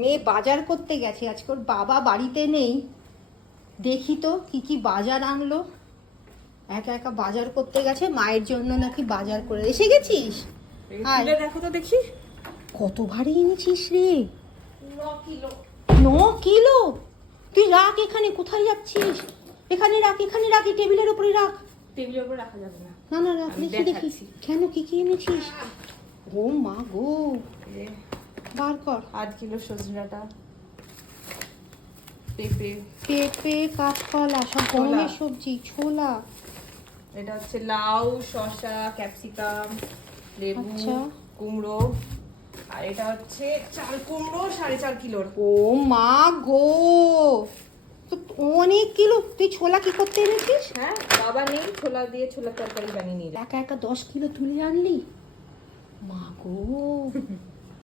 মেয়ে বাজার করতে গেছে, আজকে ওর বাবা বাড়িতে নেই। দেখি তো কি কি বাজার আনলো। একা একা বাজার করতে গেছে, মায়ের জন্য নাকি বাজার করে এসে গেছিস। আয়, দেখো তো দেখি কত ভারী এনেছিস রে। 9 কিলো। 9 কিলো? তুই রাখ এখানে, কোথায় যাচ্ছিস? এখানে রাখ, এখানে রাখ, এই টেবিলের উপরে রাখ। টেবিলের উপর রাখা যাবে না। না না রাখ, আমি দেখি দেখি দেখাচ্ছি। কেন, কি কি এনেছিস? ও মা গো, বার কর। 8 কিলো সজনে ডাঁটা, পেঁপে, পেঁপে, কাঁচকলা, সব ছোলা। গরমের সবজি, ছোলা। এটা হচ্ছে লাউ, শসা, ক্যাপসিকাম, লেবু, আচ্ছা। কুমড়ো, আর এটা হচ্ছে চাল কুমড়ো 4.5 কিলোর। ও মা গো, তো অনেক কিলো। তুই ছোলা কি করতে এনেছিস? হ্যাঁ, বাবা নেই, ছোলা দিয়ে ছোলা তরকারি বানিয়ে নিয়ে একা একা 10 কিলো তুলে আনলি? মা গো,